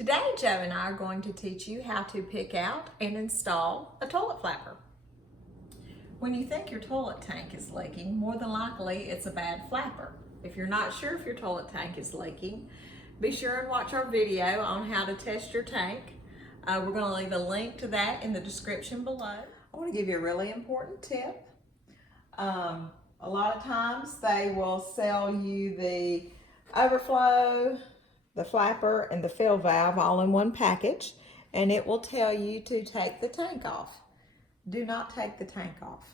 Today, Joe and I are going to teach you how to pick out and install a toilet flapper. When you think your toilet tank is leaking, more than likely it's a bad flapper. If you're not sure if your toilet tank is leaking, be sure and watch our video on how to test your tank. We're going to leave a link to that in the description below. I want to give you a really important tip. A lot of times they will sell you the overflow, the flapper, and the fill valve all in one package, and it will tell you to take the tank off. Do not take the tank off.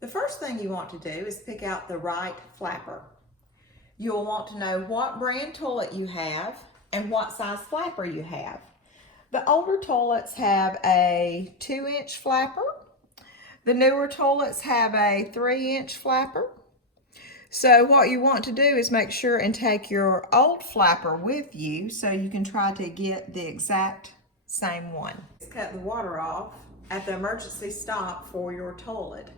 The first thing you want to do is pick out the right flapper. You'll want to know what brand toilet you have and what size flapper you have. The older toilets have a 2-inch flapper. The newer toilets have a 3-inch flapper. So what you want to do is make sure and take your old flapper with you so you can try to get the exact same one. Cut the water off at the emergency stop for your toilet.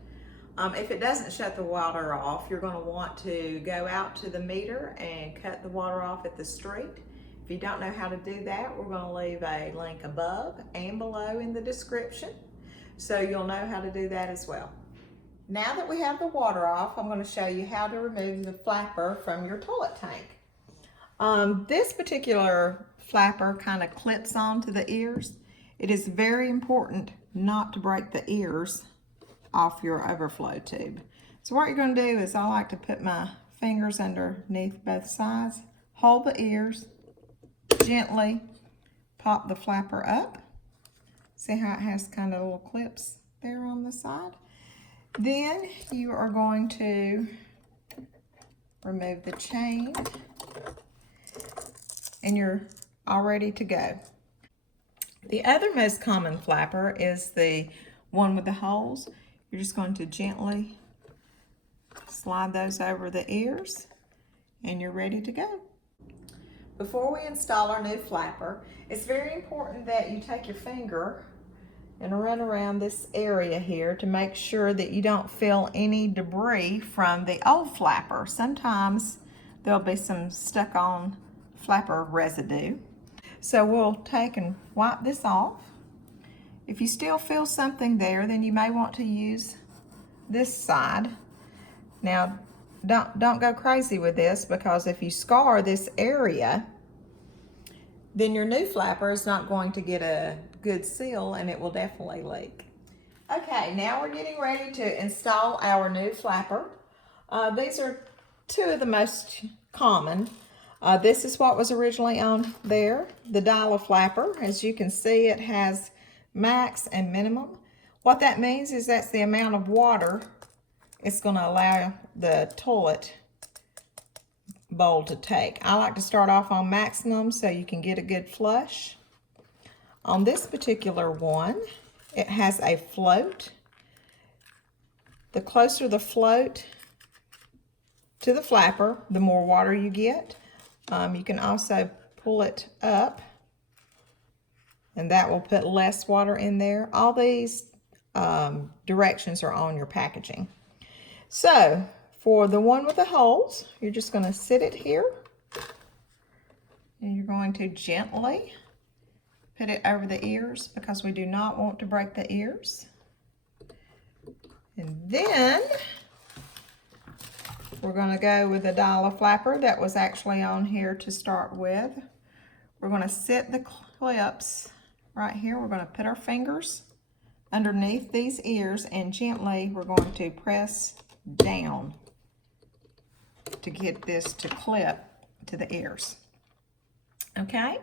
If it doesn't shut the water off, you're going to want to go out to the meter and cut the water off at the street. If you don't know how to do that, we're going to leave a link above and below in the description, so you'll know how to do that as well. Now that we have the water off, I'm going to show you how to remove the flapper from your toilet tank. This particular flapper kind of clips onto the ears. It is very important not to break the ears off your overflow tube. So what you're going to do is I like to put my fingers underneath both sides, hold the ears, gently pop the flapper up. See how it has kind of little clips there on the side? Then you are going to remove the chain and you're all ready to go. The other most common flapper is the one with the holes. You're just going to gently slide those over the ears and you're ready to go. Before we install our new flapper, it's very important that you take your finger and run around this area here to make sure that you don't feel any debris from the old flapper. Sometimes there'll be some stuck on flapper residue. So we'll take and wipe this off. If you still feel something there, then you may want to use this side. Now, don't go crazy with this, because if you scar this area, then your new flapper is not going to get a good seal and it will definitely leak. Okay, now we're getting ready to install our new flapper. These are two of the most common. This is what was originally on there, the dial flapper. As you can see, it has max and minimum. What that means is that's the amount of water it's going to allow the toilet bowl to take. I like to start off on maximum so you can get a good flush. On this particular one, it has a float. The closer the float to the flapper, the more water you get. You can also pull it up and that will put less water in there. All these directions are on your packaging. So for the one with the holes, you're just going to sit it here and you're going to gently put it over the ears, because we do not want to break the ears. And then we're going to go with the dial flapper that was actually on here to start with. We're going to sit the clips right here. We're going to put our fingers underneath these ears and gently we're going to press down to get this to clip to the ears. Okay?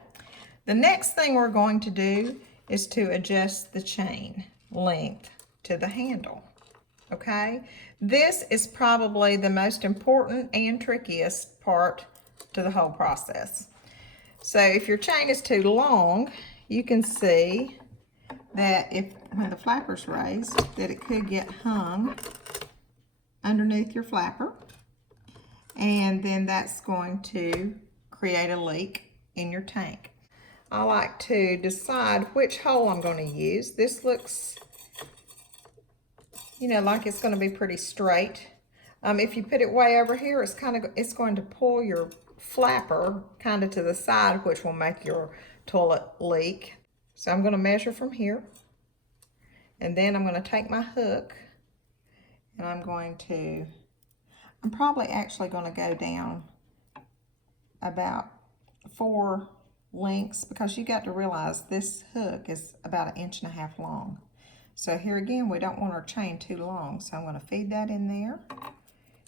The next thing we're going to do is to adjust the chain length to the handle. Okay? This is probably the most important and trickiest part to the whole process. So if your chain is too long, you can see that when the flapper's raised, that it could get hung underneath your flapper, and then that's going to create a leak in your tank. I like to decide which hole I'm going to use. This looks, you know, like it's going to be pretty straight. If you put it way over here, it's going to pull your flapper kind of to the side, which will make your toilet leak. So I'm going to measure from here. And then I'm going to take my hook and I'm probably actually going to go down about 4 lengths, because you got to realize this hook is about 1.5 inches long. So here again, we don't want our chain too long. So I'm going to feed that in there.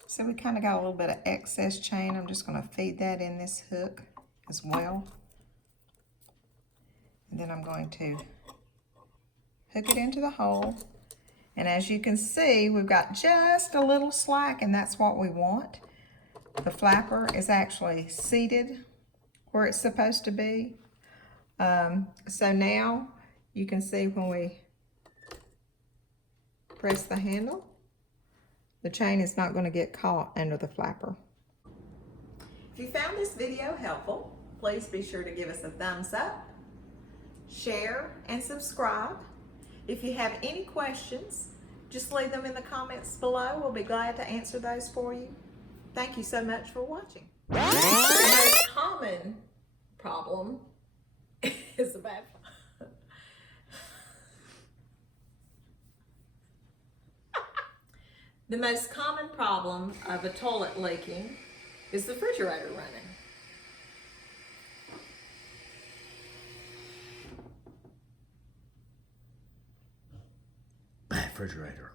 So we kind of got a little bit of excess chain. I'm just going to feed that in this hook as well. And then I'm going to hook it into the hole. And as you can see, we've got just a little slack, and that's what we want. The flapper is actually seated where it's supposed to be. So now you can see when we press the handle, the chain is not going to get caught under the flapper. If you found this video helpful, please be sure to give us a thumbs up, share, and subscribe. If you have any questions, just leave them in the comments below. We'll be glad to answer those for you. Thank you so much for watching. The most common problem is a bad The most common problem of a toilet leaking is the refrigerator running. Bad refrigerator.